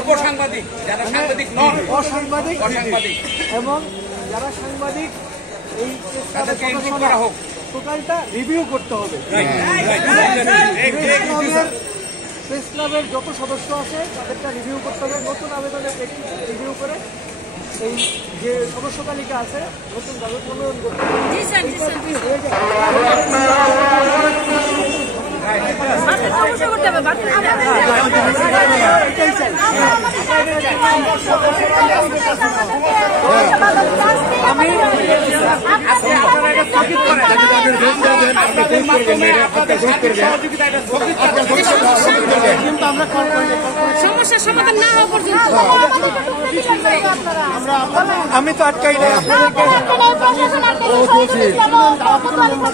অপসাংবাদিক, যারা সাংবাদিক নন, অসাংবাদিক এবং যারা সাংবাদিক এই টোটালটা রিভিউ করতে হবে। প্রেস ক্লাবের যত সদস্য আছে তাদেরটা রিভিউ করতে হবে, নতুন আবেদনের রিভিউ করে এই যে সদস্য তালিকা আছে নতুন ভাবে প্রণয়ন করতে হবে। সমস্যার সমাধান না হওয়া পর্যন্ত আমি তো আটকাই না। আপনাদেরকে